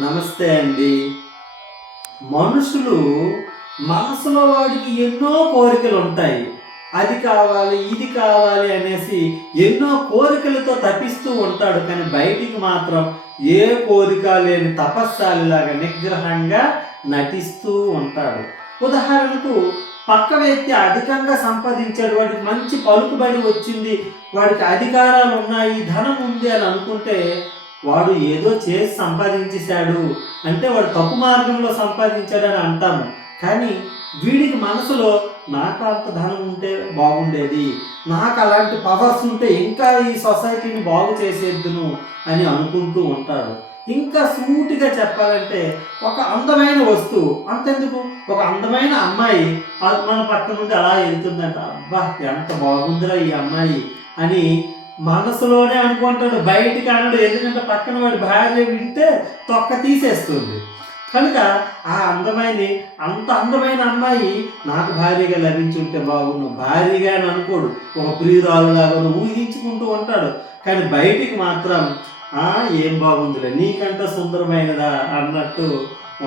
నమస్తే అండి. మనుషులు మనసులో వాడికి ఎన్నో కోరికలు ఉంటాయి. అది కావాలి, ఇది కావాలి అనేసి ఎన్నో కోరికలతో తపిస్తూ ఉంటాడు. కానీ బయటికి మాత్రం ఏ కోరిక లేని తపస్సాలిలాగా నిగ్రహంగా నటిస్తూ ఉంటాడు. ఉదాహరణకు పక్క వ్యక్తి అధికంగా సంపాదించాడు, వాడికి మంచి పలుకుబడి వచ్చింది, వాడికి అధికారాలు ఉన్నాయి, ధనం ఉంది అని అనుకుంటే వాడు ఏదో చేసి సంపాదించేశాడు అంటే వాడు తప్పు మార్గంలో సంపాదించాడని అంటాము. కానీ వీడికి మనసులో నాకు అంత ధనం ఉంటే బాగుండేది, నాకు అలాంటి పవర్స్ ఉంటే ఇంకా ఈ సొసైటీని బాగు చేసేద్దును అని అనుకుంటూ ఉంటాడు. ఇంకా సూటిగా చెప్పాలంటే ఒక అందమైన వస్తువు, అంతెందుకు ఒక అందమైన అమ్మాయి మన పక్క నుండి అలా వెళ్తుందంట, అబ్బా ఎంత బాగుందిరా ఈ అమ్మాయి అని మనసులోనే అనుకుంటాడు, బయటికి అనడు. ఎందుకంటే పక్కన వాడి భార్య వింటే తొక్క తీసేస్తుంది. కనుక ఆ అంత అందమైన అమ్మాయి నాకు భార్యగా లభించుంటే బాగుండు, భార్యగా అని అనుకోడు, ఒక ప్రియురాలులాగా ఊహించుకుంటూ ఉంటాడు. కానీ బయటికి మాత్రం ఏం బాగుందిలే, నీకంటే సుందరమైనదా అన్నట్టు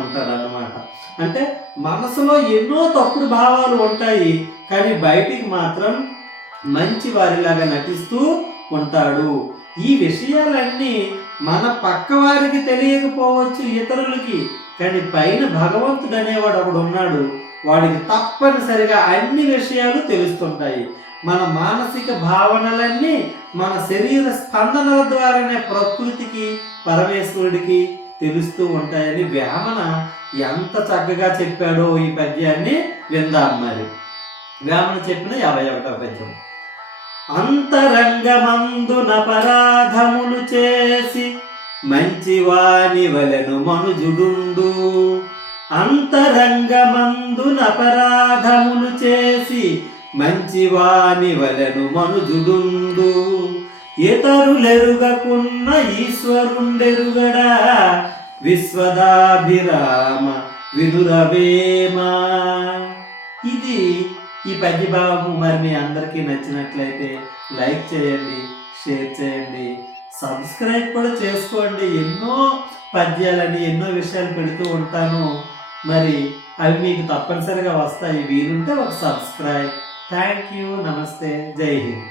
ఉంటాడు అన్నమాట. అంటే మనసులో ఎన్నో తప్పుడు భావాలు ఉంటాయి, కానీ బయటికి మాత్రం మంచి వారిలాగా నటిస్తూ ఉంటాడు. ఈ విషయాలన్నీ మన పక్క వారికి తెలియకపోవచ్చు, ఇతరులకి, కానీ పైన భగవంతుడు అనేవాడు ఒకడు ఉన్నాడు, వాడికి తప్పనిసరిగా అన్ని విషయాలు తెలుస్తుంటాయి. మన మానసిక భావనలన్నీ మన శరీర స్పందనల ద్వారానే ప్రకృతికి పరమేశ్వరుడికి తెలుస్తూ ఉంటాయని వేమన ఎంత చక్కగా చెప్పాడో ఈ పద్యాన్ని విందాం. మరి వేమన చెప్పిన 51వ పద్యం. అంతరంగమందున పరాధములు చేసి మంచివాని వలెను మనుజుడుండు. అంతరంగమందున పరాధములు చేసి మంచివాని వలెను మనుజుడుండు. ఇతరులెరుగకున్న ఈశ్వరుండెరుగడా విశ్వదాభిరామ వినురవేమా. ఇది ఈ పద్యభావము మరి మీ అందరికీ నచ్చినట్లయితే లైక్ చేయండి, షేర్ చేయండి, సబ్స్క్రైబ్ కూడా చేసుకోండి. ఎన్నో పద్యాలని ఎన్నో విషయాలు పెడుతూ ఉంటాను, మరి అవి మీకు తప్పనిసరిగా వస్తాయి. వీలుంటే ఒక సబ్స్క్రైబ్. Thank you. నమస్తే. జై హింద్.